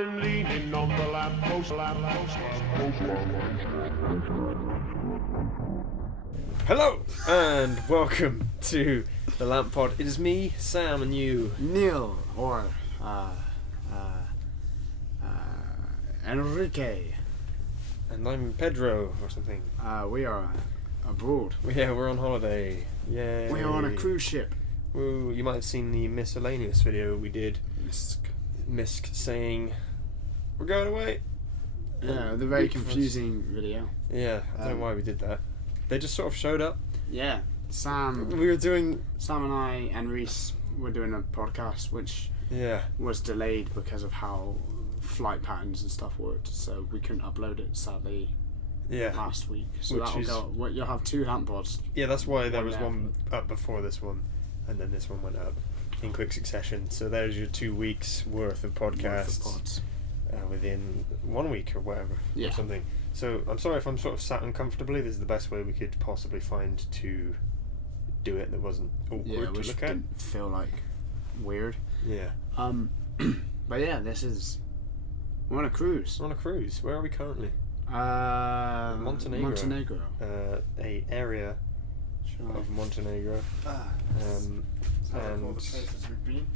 I'm leaning on the lamppost. Hello and welcome to the LampPod. It is me, Sam, and you, Neil, or Enrique. and I'm Pedro or something. We are abroad. Yeah, we're on holiday. Yay! We are on a cruise ship. Woo! You might have seen the miscellaneous video we did. Misk saying we're going away. Yeah, the very confusing video. Yeah, I don't know why we did that. They just sort of showed up. Yeah, Sam and I and Reese were doing a podcast, which was delayed because of how flight patterns and stuff worked, so we couldn't upload it sadly. Last week, so you'll have two LampPods. Yeah, that's why there was one up before this one, and then this one went up in quick succession. So there's your 2 weeks worth of podcasts within 1 week or whatever, or something. So I'm sorry if I'm sort of sat uncomfortably. This is the best way we could possibly find to do it that wasn't awkward to look at. Didn't feel like weird. Yeah. But yeah, we're on a cruise. We're on a cruise. Where are we currently? Montenegro. A area of Montenegro. And all the places we've been.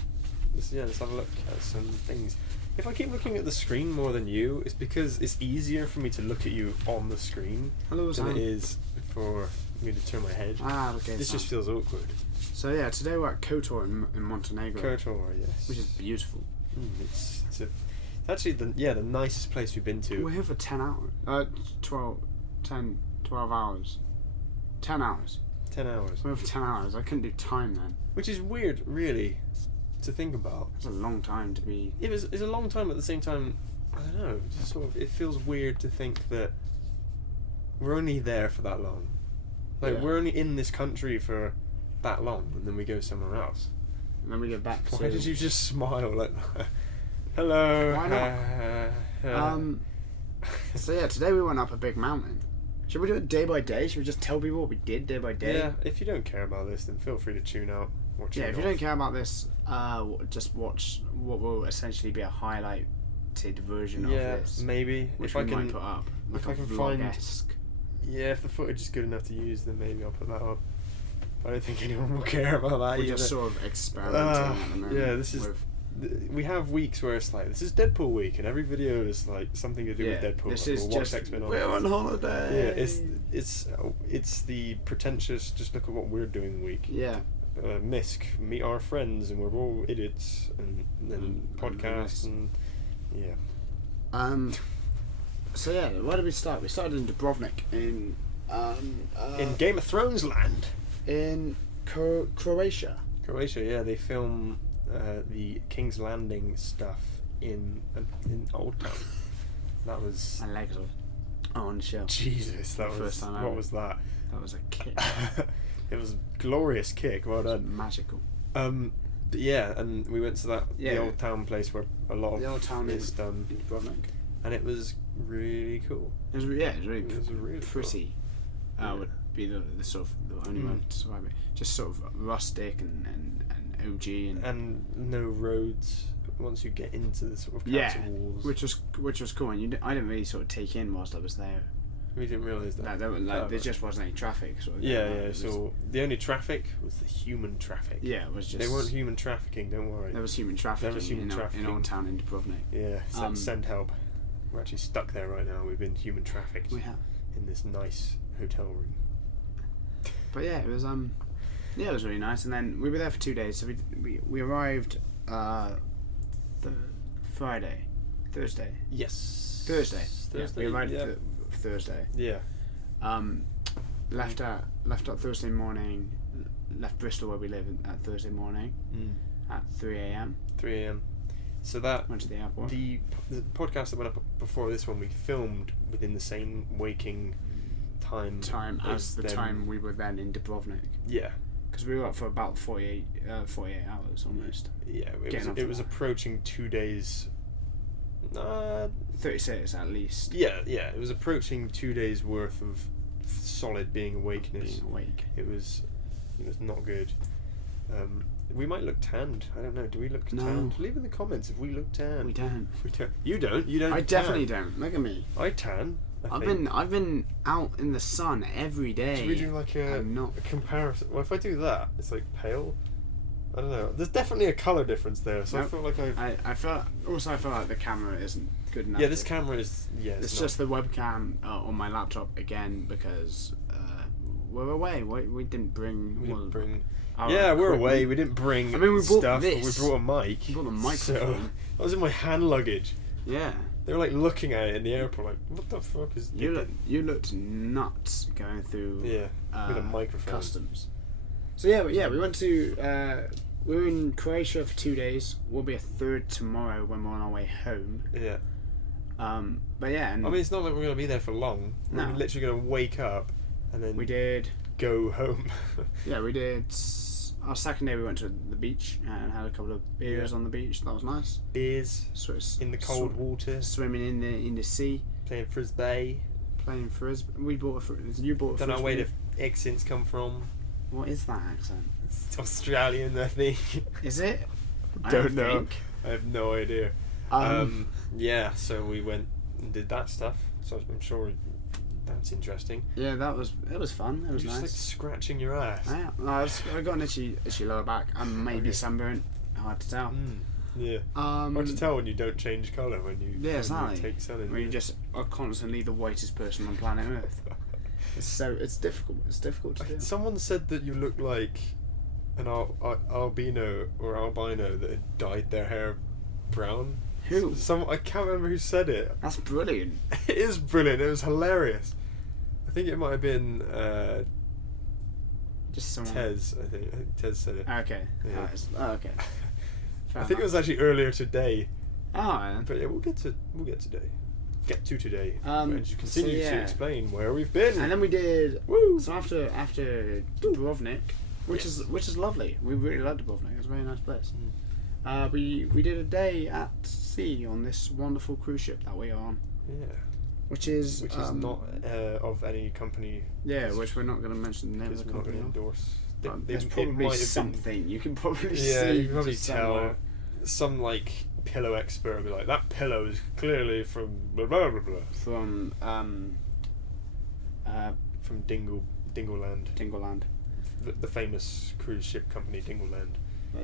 Let's have a look at some things. If I keep looking at the screen more than you, it's because it's easier for me to look at you on the screen than it is for me to turn my head. Okay. This just feels awkward. So yeah, today we're at Cotor in Montenegro. Kotor, yes. Which is beautiful. It's actually the nicest place we've been to. We're here for 10 hours. 12 hours. 10 hours. 10 hours. We're here for 10 hours. I couldn't do time then. Which is weird, really, to think about. It's a long time to be... It's a long time, at the same time, I don't know, just sort of, it feels weird to think that we're only there for that long. We're only in this country for that long, and then we go somewhere else. And then we go back to... Why did you just smile like that? Hello. Why not? So yeah, today we went up a big mountain. Should we do it day by day? Should we just tell people what we did day by day? Yeah, if you don't care about this, then feel free to tune out. Or tune if you don't care about this, just watch what will essentially be a highlighted version of this. Yeah, maybe. Which we might put up. If I can vlog-esque. Yeah, if the footage is good enough to use, then maybe I'll put that up. I don't think anyone will care about that. We're just sort of experimenting at the moment. Yeah, this is... We have weeks where it's like, this is Deadpool week, and every video is like something to do with Deadpool. This is just, we're on holiday. Yeah, it's the pretentious, just look at what we're doing week. Yeah. Misk, meet our friends, and we're all idiots, and then podcasts, and So yeah, where did we start? We started in Dubrovnik in Game of Thrones land. In Croatia. Croatia, yeah, they film the King's Landing stuff in Old Town. That was... My legs were on show. Jesus, that was... First time what was that? That was a kick. It was a glorious kick, well done. Magical. But yeah, and we went to the Old Town place where a lot of the Old Town is done. In Dubrovnik. And it was really cool. It was really pretty. Cool. Would be the sort of the only way to describe it. Just sort of rustic and OG and no roads once you get into the sort of castle walls. which was cool. And I didn't really sort of take in whilst I was there. We didn't realise that. There just wasn't any traffic. Sort of So the only traffic was the human traffic. Yeah, it was just. They weren't human trafficking. Don't worry. There was human trafficking. In Old Town in Dubrovnik. Yeah, send help. We're actually stuck there right now. We've been human trafficked. We have. In this nice hotel room. But yeah, it was it was really nice. And then we were there for 2 days. So we arrived Thursday. Yes. Thursday. Thursday. Yeah, we arrived Thursday. Yeah. Left out Thursday morning. Left Bristol where we live at Thursday morning at 3 a.m. 3 a.m. So that went to the airport. The podcast that went up before this one, we filmed within the same waking time as the time we were then in Dubrovnik. Yeah. Because we were up for about 48 hours almost. Yeah, it was approaching 2 days. 36 at least. Yeah, it was approaching 2 days worth of solid being awake. It was not good. We might look tanned. I don't know. Do we look tanned? Leave in the comments if we look tanned. We don't. You don't. You don't. I definitely don't. Look at me. I tan. I've been out in the sun every day. Should we do like a comparison? Well, if I do that, it's like pale. I don't know. There's definitely a colour difference there. So I feel like I feel like the camera isn't good enough. Yeah, this camera is. Yeah, it's just the webcam on my laptop again because we're away. We didn't bring. We're away. We didn't bring. We brought stuff. this. We brought a mic. We brought the microphone. So, that was in my hand luggage. Yeah. They were like looking at it in the airport, like, what the fuck is? You looked nuts going through. With a microphone. Customs. So we went to. We were in Croatia for 2 days. We'll be a third tomorrow when we're on our way home. Yeah. But yeah. And it's not like we're gonna be there for long. We're literally gonna wake up, and then we did go home. Yeah, we did. Our second day we went to the beach and had a couple of beers on the beach. That was nice. Beers. In the cold water. Swimming in the sea. Playing frisbee. We bought a you bought a Don't know where the accents come from. What is that accent? It's Australian, I think. Is it? I don't know. I have no idea. So we went and did that stuff. So I'm sure that's interesting. Yeah, it was fun. It was nice. Just like scratching your ass. I got an itchy lower back and maybe sunburnt. Hard to tell. Yeah. Hard to tell when you don't change colour when you take sun in. When you just are constantly the whitest person on planet Earth. It's difficult. It's difficult to do. Someone said that you look like an albino or albino that had dyed their hair brown. Who? I can't remember who said it. That's brilliant. It is brilliant. It was hilarious. I think it might have been just someone. Tez. I think Tez said it. Okay. Yeah. Okay. I think it was actually earlier today. Oh. Yeah. But yeah, we'll get to today. Get to today. And you continue to explain where we've been. And then we did. Woo! So after Dubrovnik, which is lovely. We really liked Dubrovnik. It's a very nice place. We did a day at sea on this wonderful cruise ship that we are on. Yeah. Which is not of any company. Yeah, which we're not going to mention the name of the company. Endorse. There's probably something you can probably see. Yeah, you can probably somewhere. tell. Some like pillow expert will be like, that pillow is clearly from blah blah blah blah. From Dingleland. The famous cruise ship company Dingleland.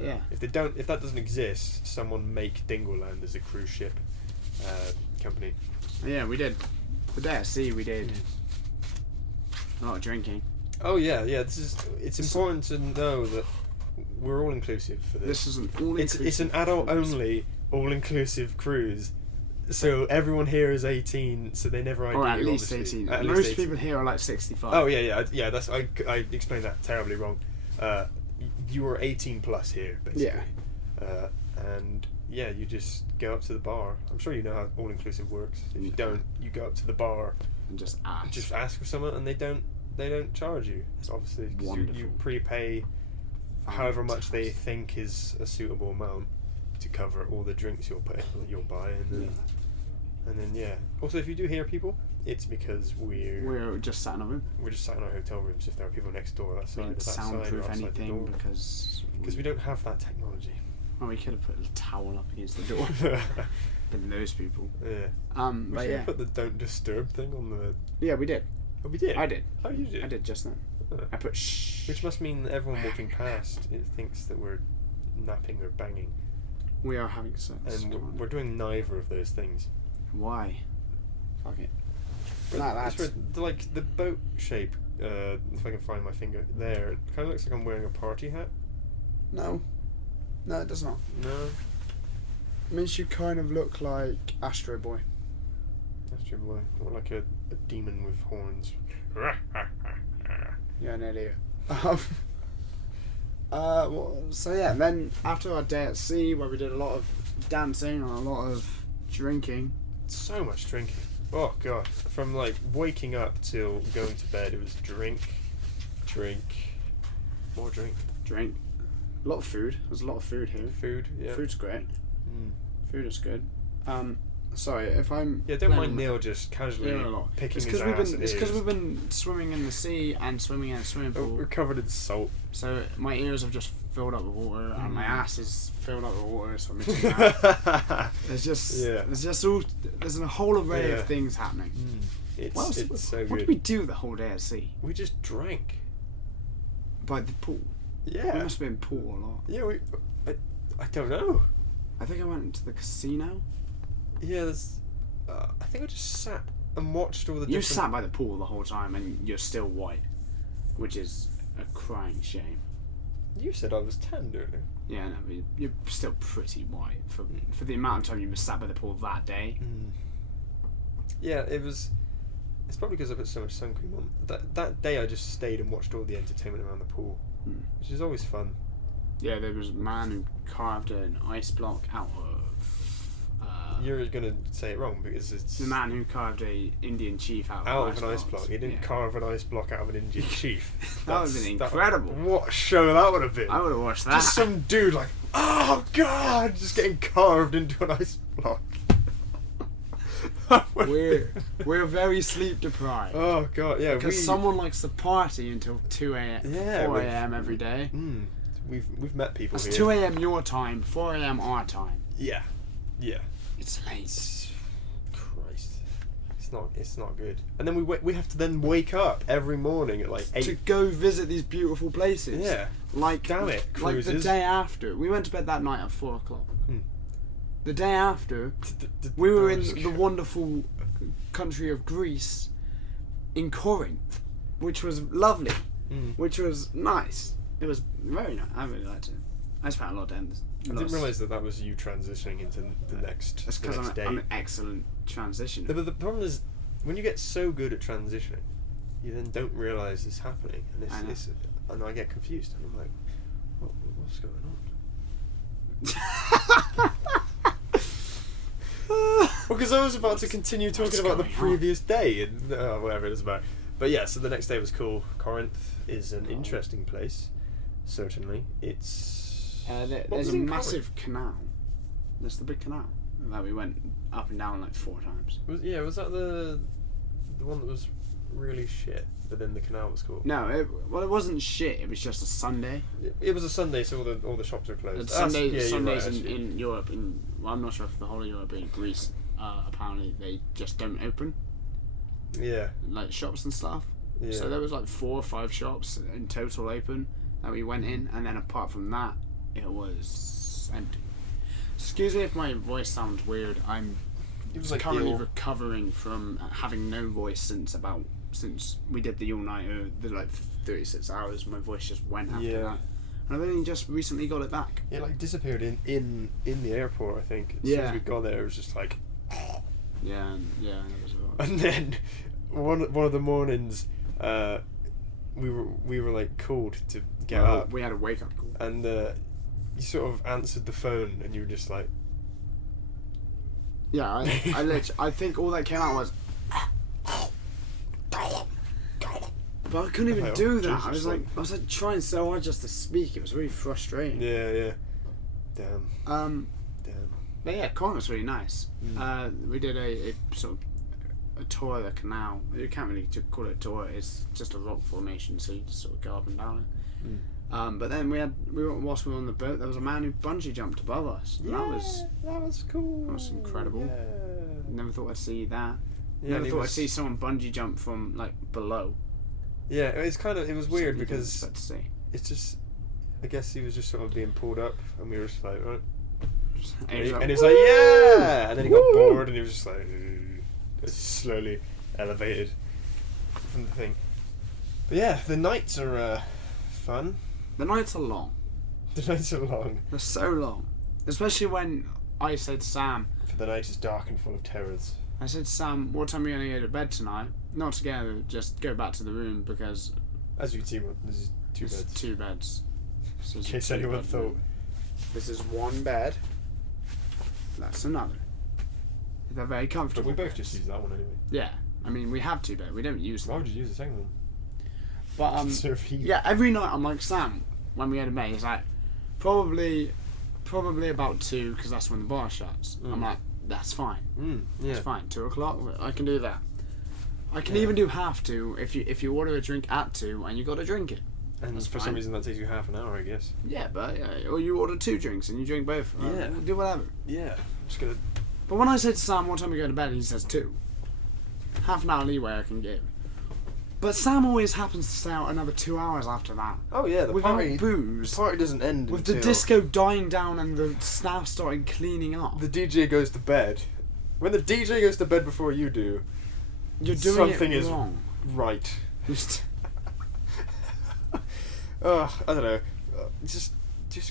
Yeah. If that doesn't exist, someone make Dingleland as a cruise ship company. Yeah, we did. The day at sea, we did a lot of drinking. Oh yeah. It's important to know that we're all inclusive for this. This is an all-inclusive. It's an adult-only, all-inclusive cruise. So everyone here is 18, so they never ID. Or at least obviously. 18. Most people here are like 65. Oh yeah. That's I explained that terribly wrong. You are 18 plus here, basically. Yeah. And yeah, you just go up to the bar. I'm sure you know how all-inclusive works. If you don't, you go up to the bar and just ask for someone, and they don't charge you. It's obviously because you prepay however much they think is a suitable amount to cover all the drinks you'll buy, and then Also, if you do hear people, it's because we're just sat in a room. We're just sat in our hotel rooms. If there are people next door, We didn't soundproof anything because we don't have that technology. Well, we could have put a towel up against the door. But those people. Yeah. We should have put the don't disturb thing on the. Yeah, we did. Oh, we did. I did. Oh, you did. I did just then. I put shh. Which must mean that everyone walking past thinks that we're napping or banging. We are having sex. And we're doing neither of those things. Why? Fuck it. Like the boat shape, if I can find my finger there, it kind of looks like I'm wearing a party hat. No, it does not. No. It means you kind of look like Astro Boy. Astro Boy, or like a demon with horns. You're an idiot. So yeah, then after our day at sea, where we did a lot of dancing and a lot of drinking. So much drinking. Oh god. From like waking up till going to bed, it was drink, more drink. A lot of food. There's a lot of food here. Food, yeah. Food's great. Food is good. Sorry, if I'm... Yeah, don't mind Neil just casually picking his ass. It's because we've been swimming in the sea and swimming in a swimming pool. We're covered in salt. So my ears have just filled up with water, and my ass is filled up with water, so I'm itching out. There's a whole array of things happening. It's so good. What did we do the whole day at sea? We just drank. By the pool? Yeah. We must have been pool a lot. Yeah, I don't know. I think I went to the casino. Yeah, I think I just sat and watched all the You sat by the pool the whole time and you're still white, which is a crying shame. You said I was tan, don't you? Yeah, no, but you're still pretty white for the amount of time you were sat by the pool that day. Yeah, it's probably because I put so much sun cream on. That day I just stayed and watched all the entertainment around the pool, which is always fun. Yeah, there was a man who carved an ice block out of... You're going to say it wrong because it's... The man who carved a Indian chief out of an ice block. He didn't carve an ice block out of an Indian chief. That would have been incredible. What a show that would have been. I would have watched that. Just some dude like, oh God, just getting carved into an ice block. We're very sleep deprived. Oh God, yeah. Because someone likes to party until 2 a.m. 4 a.m. every day. We've met people. That's here. 2 a.m. your time, 4 a.m. our time. Yeah. It's late. Christ, it's not good. And then we have to then wake up every morning at like 8 to go visit these beautiful places. Yeah. Like damn it, cruises. Like the day after, we went to bed that night at 4 o'clock. The day after, we were in the wonderful country of Greece, in Corinth, which was lovely, which was nice. It was very nice. I really liked it. I spent a lot of time. I didn't realise that was you transitioning into the next. That's because I'm an excellent transitioner. But the problem is, when you get so good at transitioning, you then don't realise it's happening, and I get confused, and I'm like, what's going on? Well, because I was about to continue talking about the previous day and whatever it is about. But yeah, so the next day was cool. Corinth is an interesting place, certainly. It's there's a massive canal. There's the big canal that we went up and down like 4 times. Was that the one that was really shit, but then the canal was cool? No, it wasn't shit. It was just a Sunday. It was a Sunday, so all the shops were closed. Sundays in Europe, well, I'm not sure if the whole of Europe, but in Greece, apparently they just don't open. Yeah. Like shops and stuff. Yeah. So there was like 4 or 5 shops in total open that we went in, and then apart from that, it was empty. Excuse me if my voice sounds weird. I'm currently recovering from having no voice since we did the all-nighter, the like 36 hours. My voice just went after that. And I've only just recently got it back. It like disappeared in the airport, I think. As soon as we got there, it was just like... Yeah, that was right. And then one of the mornings, we were like called to get up. We had a wake-up call. And you sort of answered the phone, and you were just like... Yeah, I think all that came out was... But I couldn't even do that. I was like trying so hard just to speak. It was really frustrating. Yeah. Damn. But yeah, Corinth was really nice. We did a sort of a tour of the canal. You can't really call it a tour. It's just a rock formation, so you just sort of go up and down it. But then whilst we were on the boat, there was a man who bungee jumped above us. Yeah, that was cool. That was incredible. Yeah. Never thought I'd see that. Yeah, Never thought I'd see someone bungee jump from like below. Yeah, it was weird because it's just, I guess he was just sort of being pulled up, and we were just like, right. And he was like, yeah, and then he got bored, and he was just like, slowly elevated from the thing. But yeah, the nights are fun. The nights are long. The nights are long. They're so long, especially when I said to Sam, "For the night is dark and full of terrors." I said to Sam, "What time are we going to go to bed tonight? Not together, just go back to the room because." As you can see, there's 2 beds. 2 beds. So in case anyone thought. This is 1 bed. That's another. They're very comfortable. But we both just use that one anyway. Yeah, I mean we have 2 beds. We don't use them. Why would you use the second one? But yeah, every night I'm like Sam. When we go to bed, he's like, probably about 2 because that's when the bar shuts. I'm like, that's fine. Yeah. It's fine. 2 o'clock. I can do that. I can even do half 2 if you order a drink at 2 and you got to drink it. And That's for fine. some reason that takes you half an hour, I guess. Yeah, but or you order 2 drinks and you drink both. Yeah. Do whatever. Yeah. Just gonna. But when I say to Sam, what time we go to bed, he says 2. Half an hour leeway I can give. But Sam always happens to stay out another 2 hours after that. Oh yeah, the Without party. booze. The party doesn't end With until the disco dying down and the staff starting cleaning up. the DJ goes to bed. When the DJ goes to bed before you do, You're doing something it is wrong. right. Just, I don't know. Just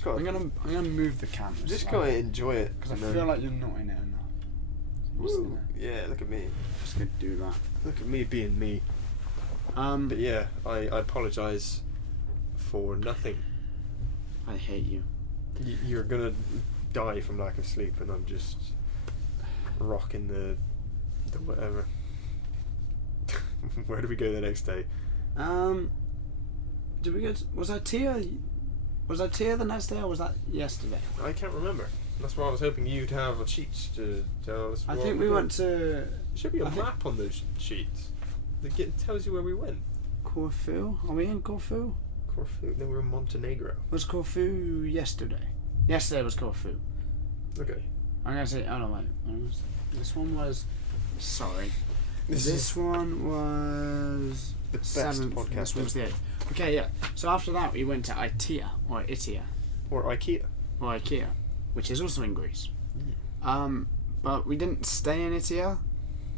gotta. I'm gonna move the camera. Just slightly, gotta enjoy it. because I and then- feel like you're not in it enough. I'm just Woo. gonna, Yeah, look at me. just gonna do that. Look at me being me. But yeah, I apologise for nothing. I hate you. You're gonna die from lack of sleep, and I'm just rocking the whatever. Where do we go the next day? Did we go? Was I Tia? Was I Tia the next day, or was that yesterday? I can't remember. That's why I was hoping you'd have a sheet to tell us. I what think we went to There should be a I think- map on those sheets that tells you where we went. Corfu. Are we in Corfu? Corfu. No, we're in Montenegro. Was Corfu yesterday? Yesterday was Corfu. Okay. I'm gonna say. Oh no, wait. This one was. Sorry. This This one was the best 7th. podcast This one was the 8th. Okay, yeah. So after that, we went to Itea or Itia or IKEA. or IKEA, which is also in Greece. Mm. But we didn't stay in Itia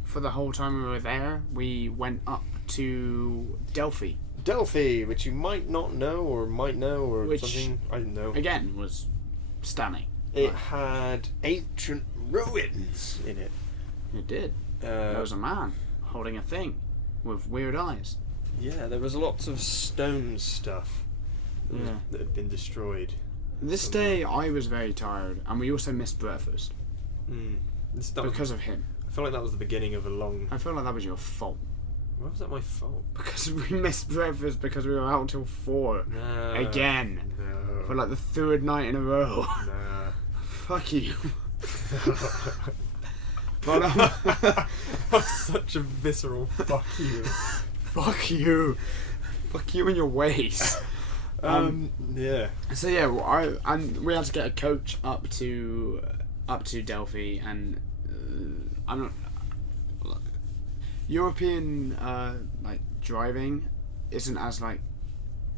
for the whole time we were there. We went up to Delphi. Delphi, which you might not know or might know or Which, something. I don't know. Again, was stunning. It had ancient ruins in it. It did. There was a man holding a thing with weird eyes. Yeah, there was lots of stone stuff that had been destroyed. This day, I was very tired, and we also missed breakfast Because of him. I feel like that was the beginning of a long. I feel like that was your fault. Why was that my fault? Because we missed breakfast because we were out till 4. No. Again. No. For like the 3rd night in a row. Nah. Fuck you. But, That's such a visceral fuck you. fuck you. Fuck you and your ways. Yeah. So yeah, well, we had to get a coach up to Delphi, and I'm not European like driving isn't as like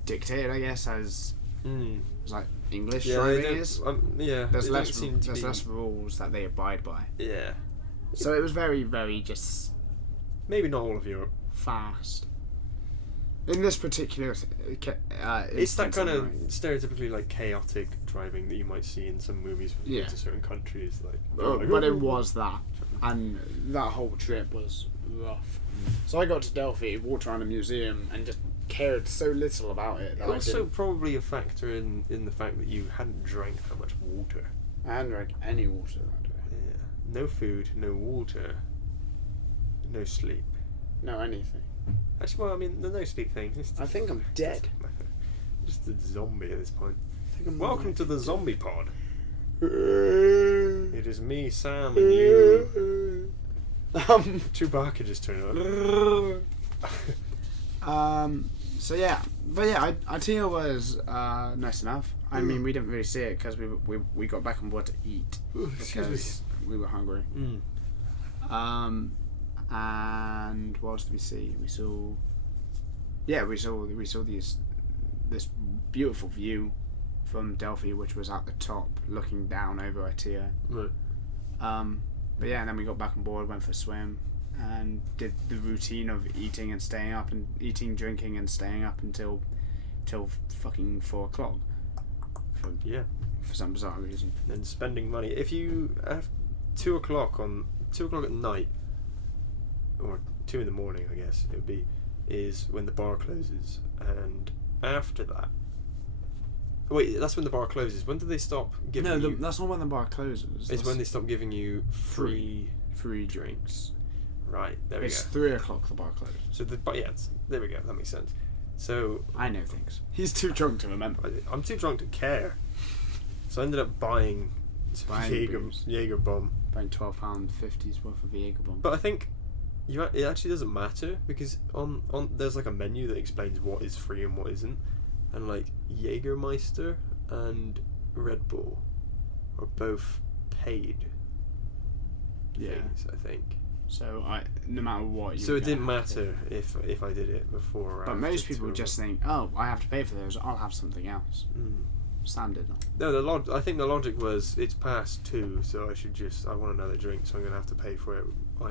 dictated, I guess, as like English driving is. Yeah. There's it less doesn't seem to be- less rules that they abide by. Yeah. So it was very, very just Maybe not all of Europe. fast. In this particular, It's that kind of stereotypically like chaotic driving that you might see in some movies from Yeah. to certain countries. Like, but it was that, and that whole trip was rough. So I got to Delphi, walked around the museum, and just cared so little about it that Also, probably a factor in the fact that you hadn't drank that much water. I hadn't drank any water that day. Yeah. No food, no water, no sleep. No anything. Actually, well, I mean, the no sleep thing. I think I'm dead. Just a zombie at this point. I think I'm Welcome dead. to the zombie pod. It is me, Sam, and you. Chewbacca just turned up. So yeah, but yeah, Itea was nice enough. I mean, we didn't really see it because we got back on board to eat because we were hungry. And what else did we see? We saw this beautiful view from Delphi, which was at the top, looking down over Itea. Right. But yeah, and then we got back on board, went for a swim, and did the routine of eating and staying up, and eating, drinking, and staying up until fucking 4 o'clock. For some bizarre reason. And spending money. If you have 2 o'clock at night, or 2 in the morning, I guess it would be, is when the bar closes, and after that. Wait, that's when the bar closes. When do they stop giving you? No, that's not when the bar closes. It's when they stop giving you free drinks. Right, there we go. It's 3 o'clock the bar closes. So there we go. That makes sense. So I know things. He's too drunk to remember. I'm too drunk to care. So I ended up buying some Jaeger bomb. Buying £12.50's worth of Jaeger bomb. But I think it actually doesn't matter because on there's like a menu that explains what is free and what isn't, and like Jägermeister and Red Bull are both paid things, I think. So no matter what. So it didn't matter if I did it before or after. But most people just think, oh, I have to pay for those. I'll have something else. Sam did not. No, I think the logic was it's past 2, so I want another drink, so I'm gonna have to pay for it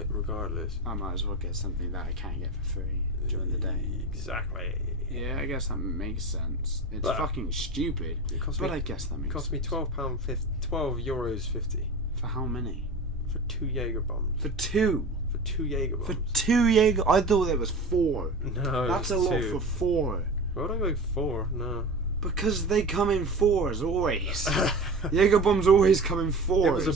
regardless. I might as well get something that I can't get for free during the day. Exactly. Yeah, I guess that makes sense. It's fucking stupid. I guess that makes sense. It cost me €12.50. For how many? For 2 Jaeger bombs. For 2? For 2 Jaeger bombs. For 2 Jaeger? I thought there was 4. No, that's a lot for 4. Why would I go 4? No. Because they come in 4s always. Jaeger bombs always come in 4s.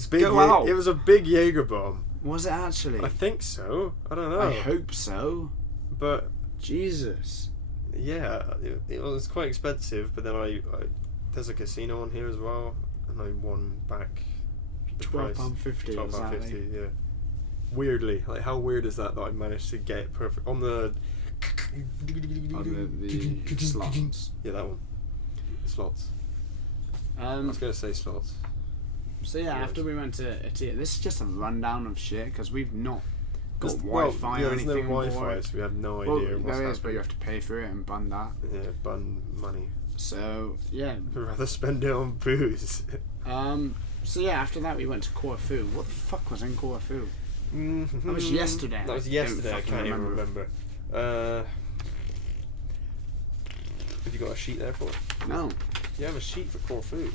It was a big Jaeger bomb. Was it actually? I think so. I don't know. I hope so. But Jesus. Yeah, it was quite expensive. But then there's a casino on here as well, and I won back £12.50. £12.50. Yeah. Weirdly, like how weird is that I managed to get it perfect on the slots. Yeah, that one. Slots. I was gonna say slots. So yeah, after we went to Italy, this is just a rundown of shit because we've not got Wi-Fi or anything. There's no Wi-Fi, so we have no idea what's happening. There is, but you have to pay for it and bun that. Yeah, bun money. So yeah, I'd rather spend it on booze. So yeah, after that we went to Corfu. What the fuck was in Corfu? That was yesterday. That was yesterday. I can't even remember. Have you got a sheet there for it? No. You have a sheet for Corfu.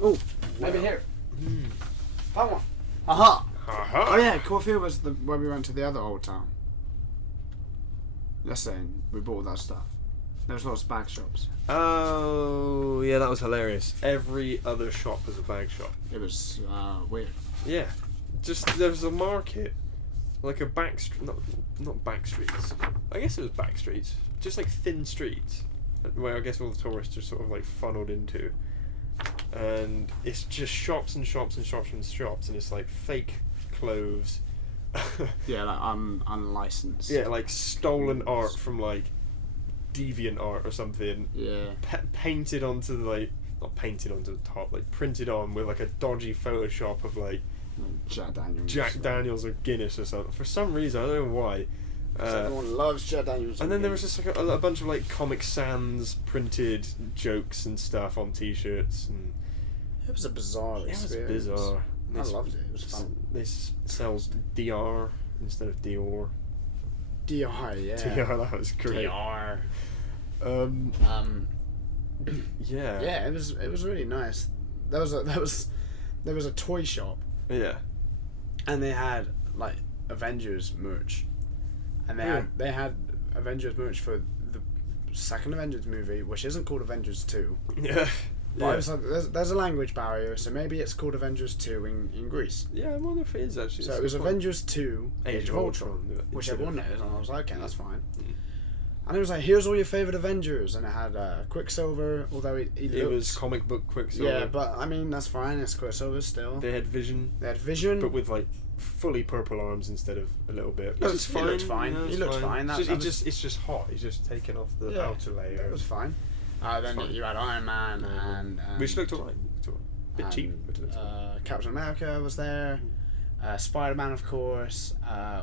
Oh, maybe here. That one. Aha. Oh yeah, Corfu was where we went to the other old town. Just saying, we bought that stuff. There was lots of bag shops. Oh yeah, that was hilarious. Every other shop was a bag shop. It was weird. Yeah, just there was a market, like a not back streets. I guess it was back streets, just like thin streets, where I guess all the tourists are sort of like funneled into, and it's just shops and shops and shops and shops, and it's like fake clothes. Yeah, like unlicensed. Yeah, like stolen art from like Deviant Art or something. Yeah. Painted onto not painted onto the top, like printed on with like a dodgy Photoshop of like Jack Daniels or Guinness or something. For some reason, I don't know why. Everyone loves Jack Daniels. And then there was just like a bunch of like Comic Sans printed jokes and stuff on T-shirts. And it was a bizarre experience. It was bizarre. I loved it. It was fun. They sell DR instead of Dior. DR, yeah. DR, that was great. DR. Yeah. Yeah, it was really nice. There was a toy shop. Yeah. And they had like Avengers merch, and they had Avengers merch for the second Avengers movie, which isn't called Avengers 2. Yeah. But I was like, there's a language barrier, so maybe it's called Avengers 2 in Greece. Yeah, I wonder if it is actually. So it was Avengers 2 Age of Ultron, which everyone knows, and I was like, okay, that's fine. And it was like, here's all your favourite Avengers, and it had Quicksilver, although it was comic book Quicksilver. Yeah, but I mean, that's fine, it's Quicksilver still. They had Vision. But with like fully purple arms instead of a little bit. He looked fine. He looked fine. It's just hot. He's just taken off the outer layer. It was fine. Then you had Iron Man and which looked alright. Bit cheap. Captain America was there. Spider-Man, of course.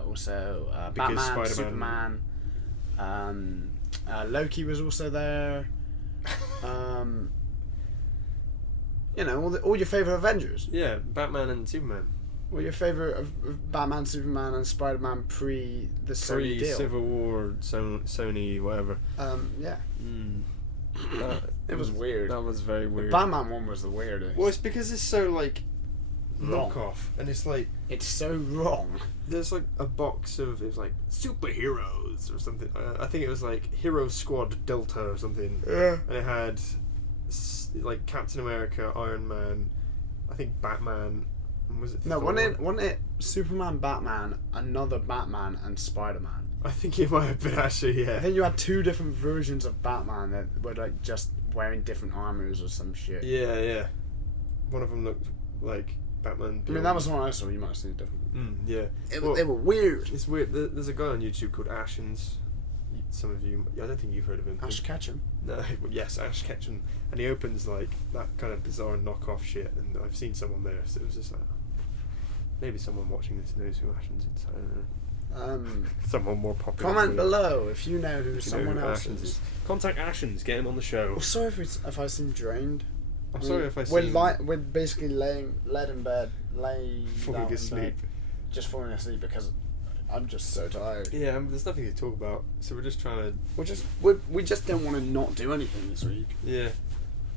Also Batman, Superman. Loki was also there. You know, all your favourite Avengers. Yeah, Batman and Superman. All your favourite of Batman, Superman, and Spider-Man pre the Sony deal. Civil War, Sony, whatever. Yeah. It was weird. That was very weird. The Batman one was the weirdest. Well, it's because it's so like knockoff, and it's like it's so wrong. There's like a box of it was like superheroes or something. I think it was like Hero Squad Delta or something. Yeah. And it had like Captain America, Iron Man, I think Batman. Was it? No, wasn't it Superman, Batman, another Batman, and Spider-Man? I think it might have been actually, yeah. I think you had 2 different versions of Batman that were like just wearing different armors or some shit. Yeah, yeah. One of them looked like Batman. I mean, that was the one I saw. You might have seen it different. Yeah. They were weird. It's weird. There's a guy on YouTube called Ashens some of you, I don't think you've heard of him. Ash Ketchum. No, yes, Ash Ketchum, and he opens like that kind of bizarre knockoff shit, and I've seen someone there, so it was just like, maybe someone watching this knows who Ashens is. I don't know. Someone more popular. Comment below if you know who someone else is. Contact Ashens, get him on the show. Well, sorry if I seem drained. I'm sorry if I seem... We're basically laying in bed, falling asleep. Just falling asleep because I'm just so tired. Yeah, there's nothing to talk about, so we're just trying to... We just don't want to not do anything this week. Yeah.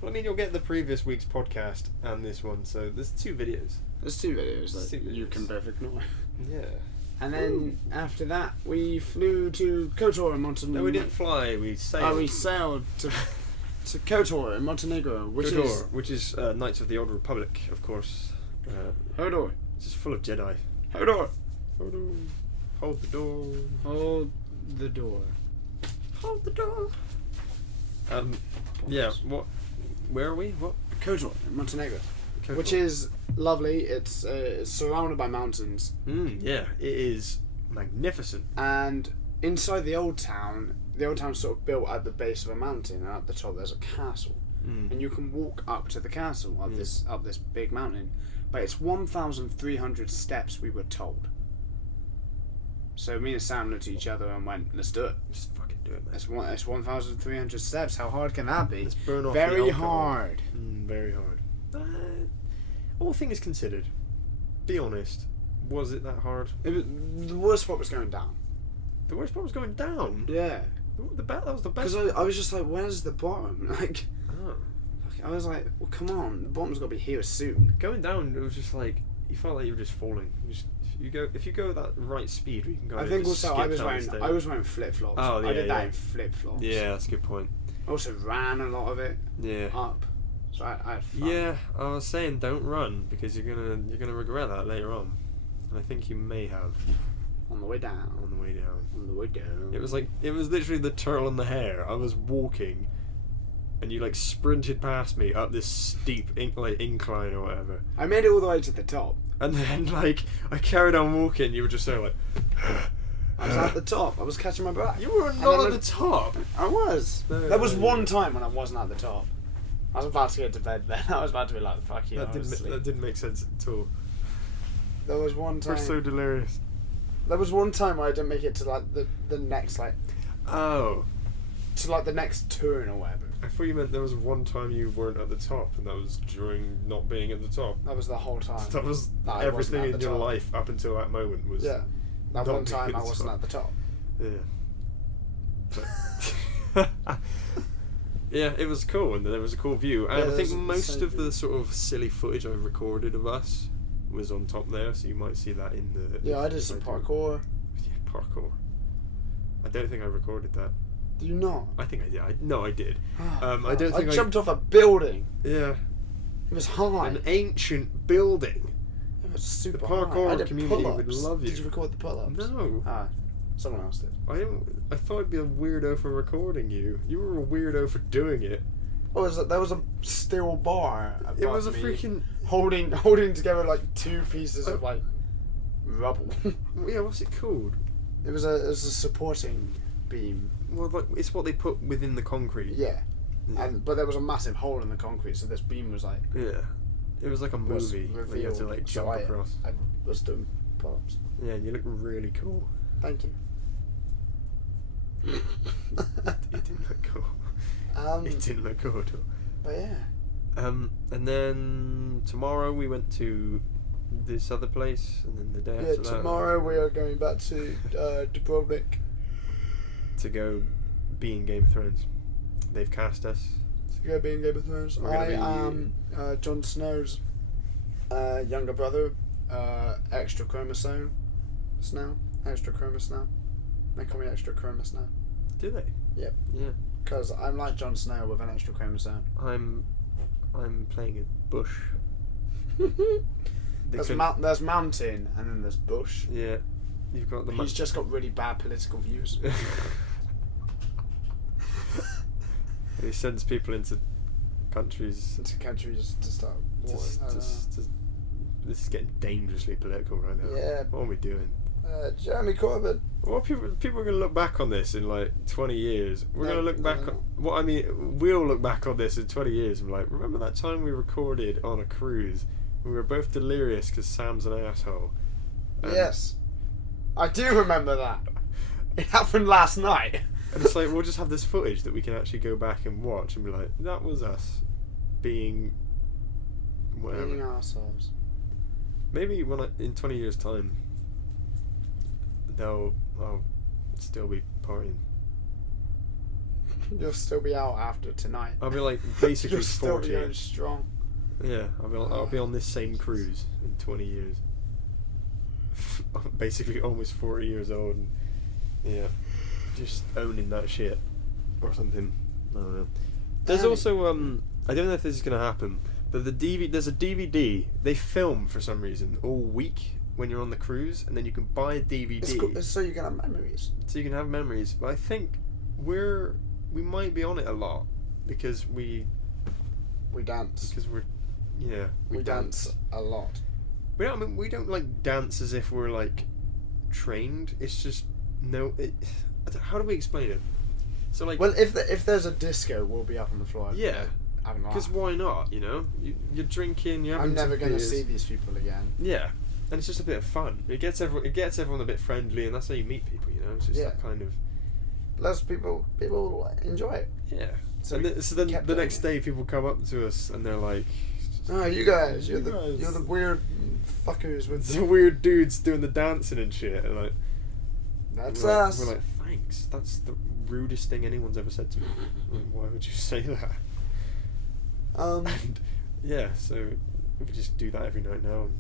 Well, I mean, you'll get the previous week's podcast and this one, so there's 2 videos. There's 2 videos that you can both ignore. Yeah. And then after that, we flew to Cotor in Montenegro. No, we didn't fly. We sailed. Oh, we sailed to Cotor in Montenegro, which is Knights of the Old Republic, of course. Hodor. It's just full of Jedi. Hodor. Hodor. Hold the door. Hold the door. Hold the door. Yeah. What? Where are we? What? Cotor in Montenegro. Cotor. Which is lovely. It's surrounded by mountains. Yeah, it is magnificent. And inside the old town's sort of built at the base of a mountain, and at the top there's a castle. And you can walk up to the castle up this big mountain, but it's 1,300 steps, we were told. So me and Sam looked at each other and went, "Let's do it. Just fucking do it, man." It's 1,300 steps. How hard can that be? Let's burn off very the alcohol. hard. Very hard. All things considered, be honest, was it that hard? The worst part was going down. The worst part was going down? Yeah. That was the best. Because I was just like, where's the bottom? Like, oh. I was like, well, come on, the bottom's got to be here soon. Going down, it was just like, you felt like you were just falling. If you go at that right speed, you can go. I think also I was wearing flip flops. Oh, yeah, I did that in flip flops. Yeah, that's a good point. I also ran a lot of it. Yeah. Up. So I had fun. Yeah, I was saying don't run because you're gonna regret that later on, and I think you may have. On the way down. On the way down. On the way down. It was literally the turtle and the hare. I was walking, and you like sprinted past me up this steep incline or whatever. I made it all the way to the top. And then like I carried on walking. You were just so like. I was at the top. I was catching my breath. You were not at the top. I was. No, there was one time when I wasn't at the top. I was about to get to bed then. I was about to be like, fuck you. That didn't make sense at all. There was one time. We're so delirious. There was one time where I didn't make it to like the next like. Oh. To like the next turn or whatever. I thought you meant there was one time you weren't at the top, and that was during not being at the top. That was the whole time. That was everything in your life up until that moment was. Yeah. That one time I wasn't at the top. Yeah. Yeah, it was cool, and there was a cool view. And I think most of the sort of silly footage I recorded of us was on top there, so you might see that in the. Yeah, I did some parkour. Yeah, parkour. I don't think I recorded that. Did you not? I think I did. I did. I don't think I jumped off a building. Yeah. It was high. An ancient building. It was super the parkour high. I did community pull-ups. would love you. Did you record the pull-ups? No. Someone else did. I thought I'd be a weirdo for recording you. You were a weirdo for doing it. Oh, there was a steel bar. It was a freaking holding together like 2 pieces of like rubble. Yeah, what's it called? It was a supporting beam. Well, like, it's what they put within the concrete. Yeah. But there was a massive hole in the concrete, so this beam was like. Yeah. It was like a movie where you had to like jump across. I was doing pull-ups. Yeah, and you look really cool. Thank you. It didn't look cool. It didn't look cool at all. But yeah. And then tomorrow we went to this other place, and then the day after that. Yeah, tomorrow we are going back to Dubrovnik. To go be in Game of Thrones. They've cast us. To go be in Game of Thrones. I am Jon Snow's younger brother, extra chromosome. Extra chromosome. They call me extra chromosome. Do they? Yep. Yeah. Because I'm like Jon Snow with an extra chromosome. I'm playing a bush. There's mountain and then there's bush. Yeah. You've got the. He's just got really bad political views. He sends people into countries. To start wars. This is getting dangerously political right now. Yeah. What are we doing? Jeremy Corbyn. Well, people are going to look back on this in like 20 years. We're going to look back on... Well, I mean, we'll look back on this in 20 years and be like, remember that time we recorded on a cruise? We were both delirious because Sam's an asshole. Yes. I do remember that. It happened last night. And it's like, we'll just have this footage that we can actually go back and watch and be like, that was us being... whatever. Being ourselves. Maybe in 20 years' time, I'll still be partying. You'll still be out after tonight. I'll be like basically You'll still 40. be going strong. Yeah, I'll be on this same cruise in 20 years. Basically almost 40 years old. And, yeah, just owning that shit or something. I don't know. There's also I don't know if this is gonna happen, but there's a DVD they film for some reason all week when you're on the cruise, and then you can buy a DVD. It's cool, so you can have memories. So you can have memories, but I think we might be on it a lot because we dance. Because we dance a lot. We don't like dance as if we're like trained. It's just how do we explain it? So like, well, if there's a disco, we'll be up on the floor. Yeah, because why not? You know, you're drinking. I'm never going to see these people again. Yeah, and it's just a bit of fun. It gets everyone a bit friendly, and that's how you meet people. You know, it's just that kind of. Plus, people enjoy it. Yeah. So then the next day, people come up to us and they're like, "Oh, you guys, you're the weird fuckers with the weird dudes doing the dancing and shit." And like, that's us. We're like, thanks. That's the rudest thing anyone's ever said to me. Like, why would you say that? And yeah, so we just do that every night now. And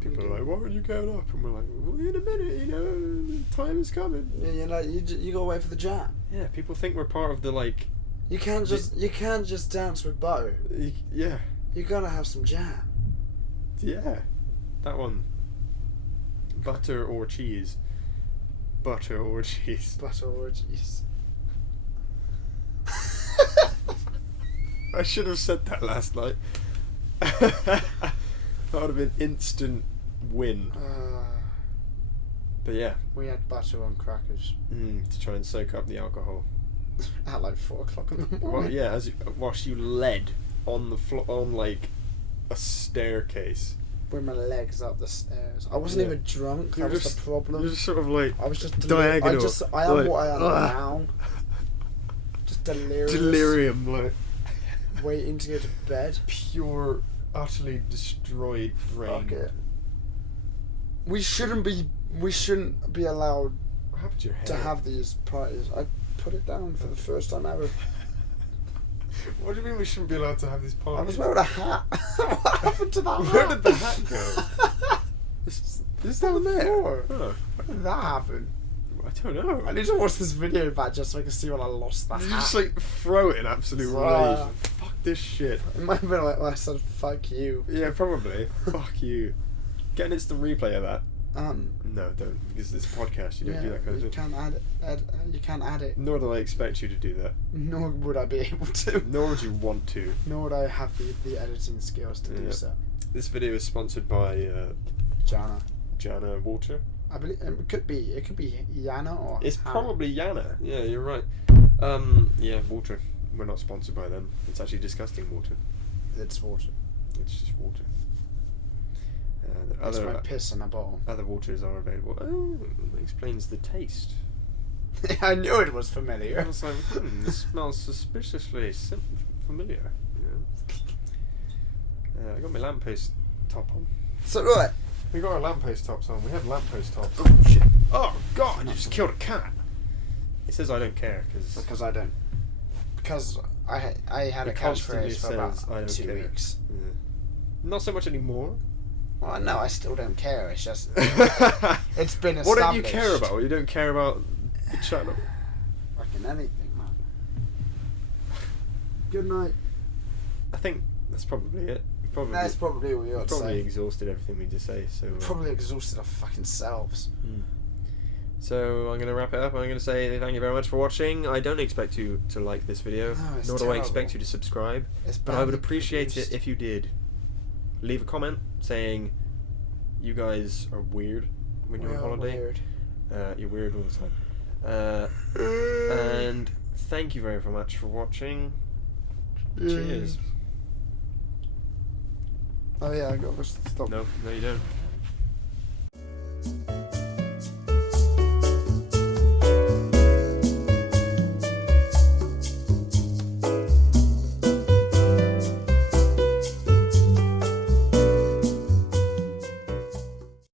people are like, "Why aren't you going up?" And we're like, "Well, in a minute, you know, time is coming." Yeah, you gotta wait for the jam. Yeah, people think we're part of the like. You can't just dance with Bo. Yeah. You gotta have some jam. Yeah, that one. Butter or cheese. Butter or cheese. Butter or cheese. I should have said that last night. That would have been instant win. But yeah. We had butter on crackers. To try and soak up the alcohol. At like 4 o'clock in the morning. Well, yeah, whilst you led on the floor on like a staircase. With my legs up the stairs. I wasn't even drunk. That was the problem. You're just sort of like. I was just diagonal. I am like, what I am now. Just delirious. Delirium, like. Waiting to go to bed. Pure, utterly destroyed brain. Fuck it. We shouldn't be allowed what happened to your hair? To have these parties. I put it down for the first time ever. What do you mean we shouldn't be allowed to have these parties? I was wearing a hat. What happened to that hat? Where did the hat go? It's down there. Where did that happen? I don't know. I need to watch this video back just so I can see when I lost that hat. You just like throw it in absolute rage. Fuck this shit. It might have been like when I said fuck you. Yeah, probably. Fuck you. Get an instant replay of that. No, don't, because it's a podcast. You don't do that kind of thing. You can't add it. Nor do I expect you to do that. Nor would I be able to. Nor would you want to. Nor would I have the editing skills to do so. This video is sponsored by Jana Water. I believe it could be Yana or. It's Hannah. Probably Yana. Yeah, you're right. Yeah, water. We're not sponsored by them. It's actually disgusting water. It's water. It's just water. It's my piss in a bottle. Other waters are available. Oh, that explains the taste. I knew it was familiar. I was like, this smells suspiciously familiar. I got my lamppost top on. So do I. We got our lamppost tops on. We have lamppost tops. Oh shit! Oh god! You just killed a cat. It says I don't care because I don't. Because I had a catchphrase for about 2 weeks. Yeah. Not so much anymore. Well, no, I still don't care. It's just it's been established. What don't you care about? You don't care about the channel. Fucking anything, man. Good night. I think that's probably it. That's probably what you ought to say. Probably exhausted everything we just say. So probably exhausted our fucking selves. So I'm going to wrap it up. I'm going to say thank you very much for watching. I don't expect you to like this video, nor do I expect you to subscribe. But I would appreciate it if you did. Leave a comment saying you guys are weird when you're on holiday. Weird. You're weird all the time. And thank you very much for watching. Cheers. Oh yeah, I got to stop. No, you don't.